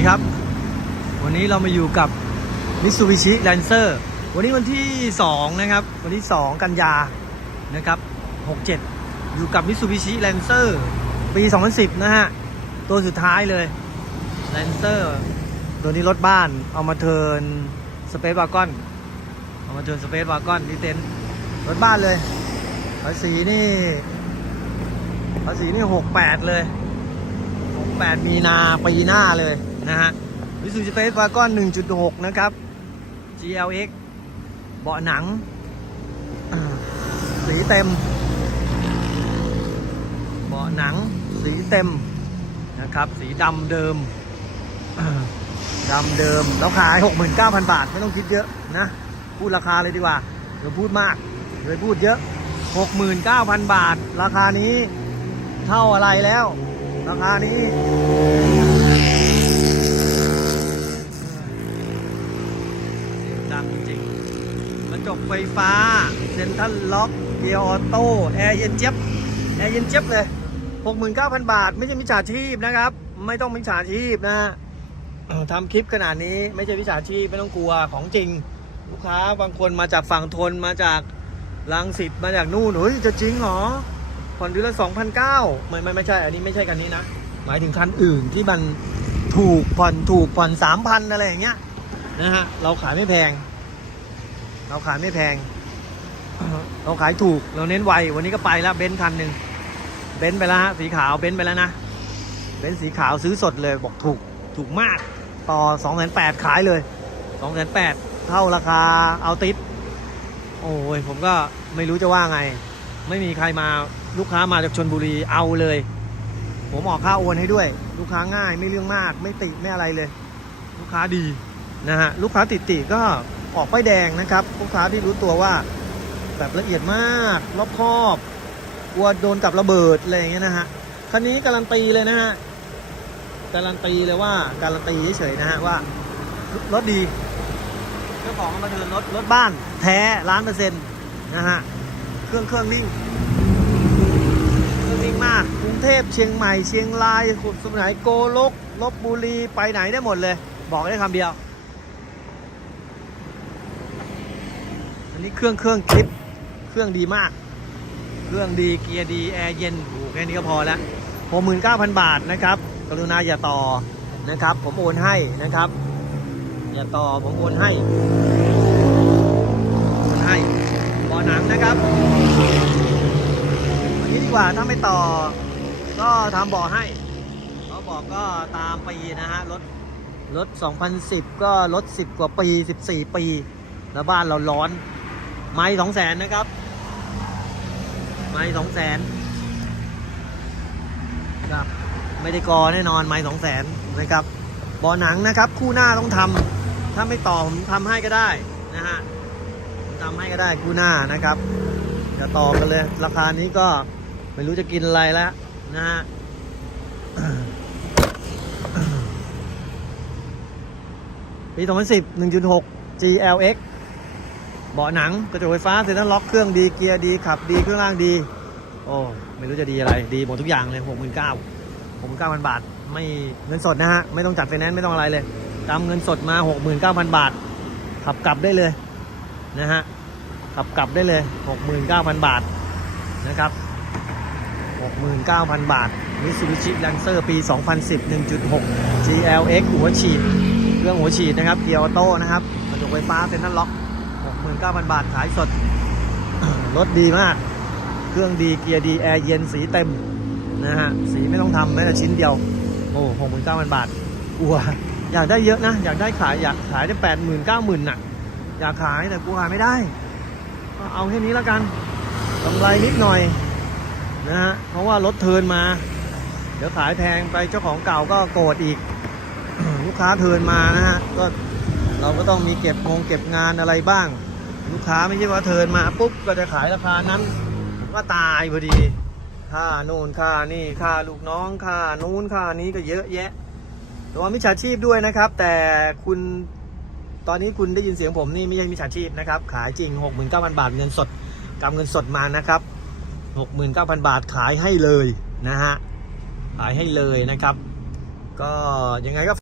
ดีครับ วันนี้เรามาอยู่กับ Mitsubishi Lancer วันนี้วันที่ 2 นะครับ วันที่ 2 กันยานะครับ 67 อยู่กับ Mitsubishi Lancer ปี 2010 นะฮะ ตัวสุดท้ายเลย Lancer ตัวนี้รถบ้านเอามาเทินสเปซวากอนเอามาเทินสเปซวากอนที่เต็นท์รถบ้านเลยภาษีนี่ภาษีนี่ 68 เลย 8 มีนาปีหน้าเลยนะฮะวิสุสเปซวาก้อน 1.6 นะครับ GLX เบาะหนัง สีเต็ม เบาะหนังสีเต็มนะครับ สีดำเดิมดำเดิม แล้วขาย 69,000 บาท ไม่ต้องคิดเยอะนะ พูดราคาเลยดีกว่าเดี๋ยวพูดมากเดี๋ยวพูดเยอะ 69,000 บาท ราคานี้เท่าอะไรแล้ว ราคานี้ดังจริงกระจกไฟฟ้า เซ็นทรัลล็อกเกียร์ออโต้ แอร์เย็นเจี๊ยบ แอร์เย็นเจี๊ยบเลย 69,000 บาท ไม่ใช่มิจฉาชีพนะครับ ไม่ต้องมิจฉาชีพนะฮะทำคลิปขนาดนี้ไม่ใช่มิจฉาชีพไม่ต้องกลัวของจริง ลูกค้าบางคนมาจากฝั่งทนมาจากลังสิตมาจากนู่นเฮ้ยจะจริงเหรอ ผ่อนเดือนละ2,009ไม่ไม่ไม่ใช่ อันนี้ไม่ใช่คันนี้นะ หมายถึงคันอื่นที่มันถูกผ่อนถูกผ่อน3,000อะไรอย่างเงี้ยนะฮะเราขายไม่แพง เราขายไม่แพง เราขายถูกเราเน้นไววันนี้ก็ไปแล้วเบนซ์คันหนึ่งเบนซ์ไปแล้วฮะสีขาวเบนซ์ไปแล้วนะเบนซ์สีขาวซื้อสดเลยบอกถูกถูกมากต่อ2 8 0 0 0ขายเลย2 8 0 0 0เท่าราคาเอาติดโอ้ยผมก็ไม่รู้จะว่าไง ไม่มีใครมาลูกค้ามาจากชนบุรีเอาเลย ผมออกค่าโอนให้ด้วย ลูกค้าง่ายไม่เรื่องมาก ไม่ติไม่อะไรเลย ลูกค้าดีนะฮะลูกค้าติดติก็ออกป้ายแดงนะครับ ลูกค้าที่รู้ตัวว่าแบบละเอียดมากรอบคอบกลัวโดนกับระเบิดอะไรอย่างเงี้ยนะฮะคันนี้การันตีเลยนะฮะการันตีเลยว่าการันตีเฉยๆนะฮะว่ารถดีเจ้าของมาเทินรถรถบ้านแท้ล้านเปอร์เซ็นต์นะฮะ เครื่องเครื่องนิ่งเครื่องนิ่งมาก กรุงเทพเชียงใหม่เชียงรายขุดสมุยโกลกลบบุรีไปไหนได้หมดเลย บอกได้คำเดียว อันนี้เครื่องเครื่องคลิปเครื่องดีมาก เครื่องดีเกียร์ดีแอร์เย็นโอ้แค่นี้ก็พอแล้วหกหมื่นเก้าพันบาทนะครับ กรุณาอย่าต่อนะครับ ผมโอนให้นะครับ อย่าต่อผมโอนให้โอนให้บอหนังนะครับ อันนี้ดีกว่าถ้าไม่ ต่อ ก็ทำบ่อให้เขาบอกก็ตามปีนะฮะรถรถ 2010 ก็รถ 10 กว่าปี 14 ปี แล้วบ้านเราร้อน ไม้สองแสนนะครับ ไม้สองแสนครับไม่ได้กอแน่นอนไม้สองแสนนะครับบ่อหนังนะครับ คู่หน้าต้องทำถ้าไม่ต่อผมทำให้ก็ได้นะฮะทำให้ก็ได้คู่หน้านะครับจะต่อกันเลย ราคานี้ก็ ไม่รู้จะกินอะไรแล้วนะฮะปี2010 1.6 GLX เบาะหนังกระจกไฟฟ้าเซ็นทรัลล็อกเครื่องดีเกียร์ดีขับดีเครื่องล่างดี โอ้ ไม่รู้จะดีอะไรดีหมดทุกอย่างเลย 69,000 69,000บาท ไม่เงินสดนะฮะ ไม่ต้องจัดไฟแนนซ์ไม่ต้องอะไรเลยตามเงินสดมา 69,000 บาท ขับกลับได้เลยนะฮะ ขับกลับได้เลย 69,000 บาทนะครับ 69,000 บาท Mitsubishi Lancer ปี 2010 1.6 GLX หัวฉีด เครื่องหัวฉีดนะครับเกียร์ออโต้นะครับกระจกไฟฟ้าเซ็นทรัลล็อก 69,000 บาท ขายสด รถดีมาก เครื่องดี เกียร์ดี แอร์เย็น สีเต็ม นะฮะ สีไม่ต้องทำแม้แต่ชิ้นเดียว โอ้69,000 บาทกลัว อยากได้เยอะนะ อยากได้ขาย อยากขายได้ 80,000 90,000น่ะ อยากขายแต่กูขายไม่ได้ เอาแค่นี้แล้วกันกำไรนิดหน่อย นะฮะเพราะว่ารถเทินมา เดี๋ยวขายแพงไปเจ้าของเก่าก็โกรธอีก ลูกค้าเทินมานะฮะก็เราก็ต้องมีเก็บงงเก็บงานอะไรบ้าง ลูกค้าไม่ใช่ว่าเทินมาปุ๊บก็จะขายราคานั้นก็ตายพอดีค่าโน่นค่านี่ค่าลูกน้องค่านู้นค่านี้ก็เยอะแยะระวังมิจฉาชีพด้วยนะครับ แต่คุณตอนนี้คุณได้ยินเสียงผมนี่ไม่ใช่มิจฉาชีพนะครับ ขายจริง 69,000 บาทเงินสดกำเงินสดมานะครับ 69,000 บาทขายให้เลยนะฮะ ขายให้เลยนะครับ ก็ยังไงก็